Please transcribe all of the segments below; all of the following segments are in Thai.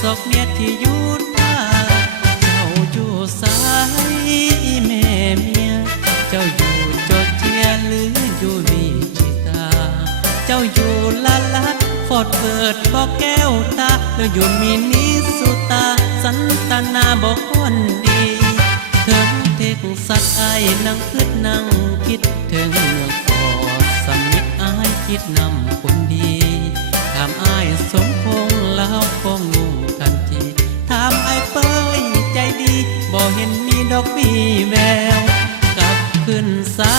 ศกเมียที่อยู่ท่าเจ้าอยู่สายแม่เมียเจ้าอยู่จอร์เจียหรืออยู่วิจิตราเจ้าอยู่ลาลัดฟอร์ดเวิร์ดบอกแก้วตาหรืออยู่มินิสุตาสันตนาบอกคนดีถึงเทกสัตว์ไอ้นั่งคิดนั่งคิดถึงเมืองฟอร์ดสมิธไอ้คิดนำคนดีถามไอ้สมพงษ์แล้วคงงงทันทีถามไอ้เป้ยใจดีบอกเห็นมีดอกมีแววกลับขึ้นสา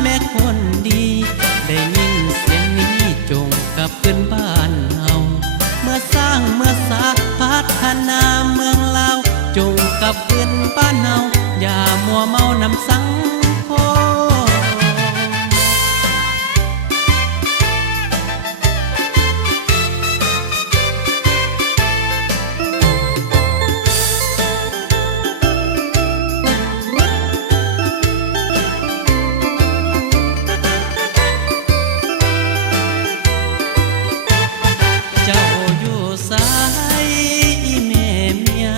แม่คนดีได้ยินเสียงนี้จงกลับขึ้นบ้านเฮาเมื่อสร้างเมื่อสาพัฒนาเมืองลาวจงกลับขึ้นบ้านเฮาอย่ามัวเมานำสังคมเจ้าอยู่สายแม่เมีย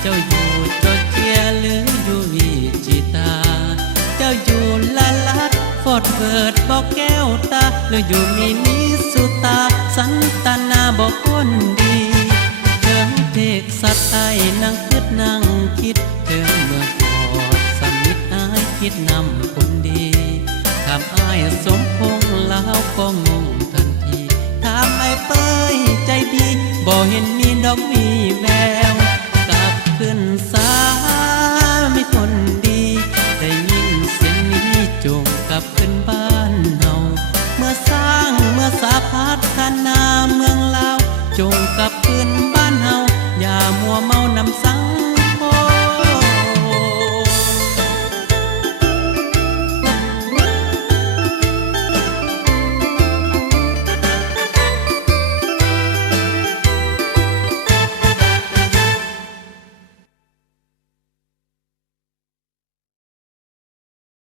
เจ้าอยู่จอร์เจียหรืออยู่วิจิตราเจ้าอยู่ลาลัดฟอร์ดเวิร์ดบอกแก้วตาหรืออยู่มินิสุตาสันตนาบอกคนดีเถิงเทกสัตว์ไอ้นั่งคิดนั่งคิดถึงเมืองฟอร์ดสมิธไอ้คิดนำคนดีถามไอ้สมพงษ์แล้วก็งงทันทีถามไอ้เป้ยใจดีบอกเห็นมีดอกมีแววกลับขึ้นส